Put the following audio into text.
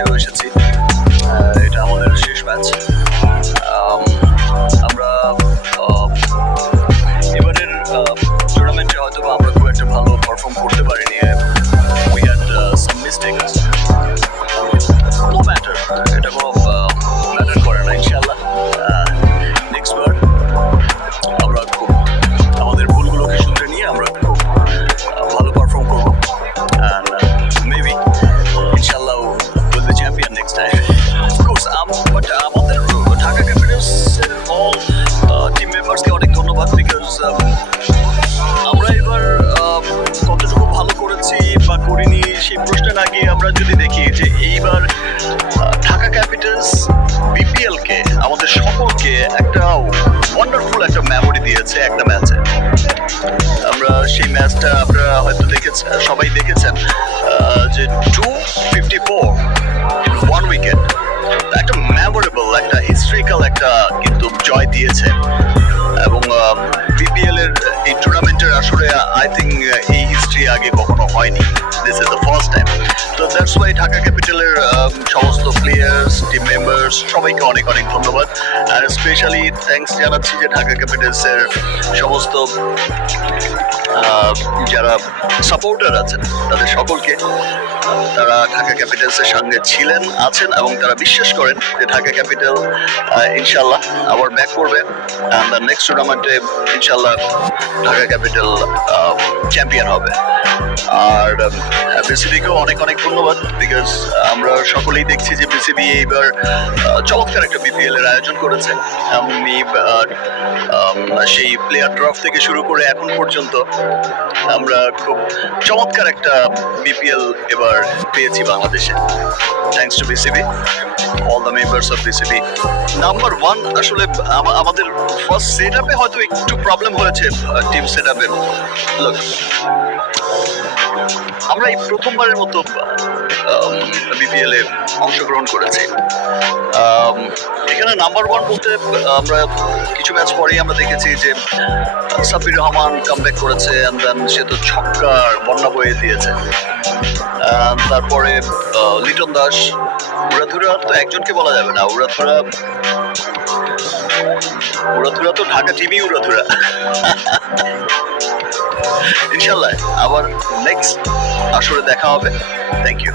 ম্যাচেও এসেছি। এটা আমাদের শেষ ম্যাচ। আমরা এবারের টুর্নামেন্টে হয়তো আমরা খুব একটা ভালো পারফর্ম করতে পারিনি। We had some mistakes. No matter, এটা কোনো ম্যাটার করে না। ইনশাআল্লাহ নেক্সট বার আমরা খুব আমাদের ভুলগুলোকে শুধরে নিয়ে আমরা খুব ভালো পারফর্ম করবো। অ্যান্ড মেবি ইনশাআল্লাহ will be champion next time. Of course but আমাদের ঢাকা ক্যাপিটালসের অল টিম মেম্বার্সকে অনেক ধন্যবাদ, বিকজ আমরা এবার কতটুকু ভালো করেছি বা করিনি সেই প্রশ্নের আগে আমরা যদি দেখি যে এইবার ঢাকা ক্যাপিটালস বিপিএলকে আমাদের সকলকে একটা ওয়ান্ডারফুল একটা মেমোরি দিয়েছে একটা ম্যাচে। আমরা সেই ম্যাচটা আপনারা হয়তো সবাই দেখেছেন যে 254 ওয়ান উইকেট, একটা মেমোরেবল একটা হিস্ট্রিক্যাল একটা কিন্তু জয় দিয়েছে। এবং বিপিএল এর এই টুর্নামেন্টের আসলে আই থিঙ্ক এই হিস্ট্রি আগে কখনো হয়নি। This is the first time. তো দ্যাটস ওয়াই ঢাকা ক্যাপিটালের সমস্ত প্লেয়ার্স, টিম মেম্বার্স সবাইকে অনেক অনেক ধন্যবাদ। আর স্পেশালি থ্যাঙ্কস জানাচ্ছি যে ঢাকা ক্যাপিটালসের সমস্ত যারা সাপোর্টার আছেন তাদের সকলকে। তারা ঢাকা ক্যাপিটালসের সঙ্গে ছিলেন, আছেন এবং তারা বিশ্বাস করেন যে ঢাকা ক্যাপিটাল ইনশাল্লাহ আবার ব্যাক করবে। অ্যান্ড নেক্সট টুর্নামেন্টে ইনশাল্লাহ ঢাকা ক্যাপিটাল চ্যাম্পিয়ন হবে। আর বিসিবিকেও অনেক অনেক ধন্যবাদ, বিকজ আমরা সকলেই দেখছি যে বিসিবি এইবার চমৎকার একটা বিপিএল এর আয়োজন করেছে। আমি সেই প্লেয়ার ড্রপ থেকে শুরু করে এখন পর্যন্ত আমরা খুব চমৎকার একটা বিপিএল এবার পেয়েছি বাংলাদেশে। Thanks to BCB, all the members of BCB. Number one, আসলে আমাদের ফার্স্ট সেট আপে হয়তো একটু প্রবলেম হয়েছে, টিম সেট আপে। আমরা এই প্রথমবারের মতো বিপিএল এ অংশগ্রহণ করেছি। এখানে নাম্বার ওয়ান বলতে আমরা কিছু ম্যাচ পরেই আমরা দেখেছি যে সাব্বির রহমান কামব্যাক করেছে, অ্যান্ড দেন সে তো ছক্কার বন্যা বয়ে দিয়েছে। তারপরে লিটন দাস, উড়াধুরা তো একজনকে বলা যাবে না, উড়াধুরা তো ঢাকা টিমই উড়াধুরা। ইনশাল্লাহ আবার নেক্সট আসরে দেখা হবে। Thank you.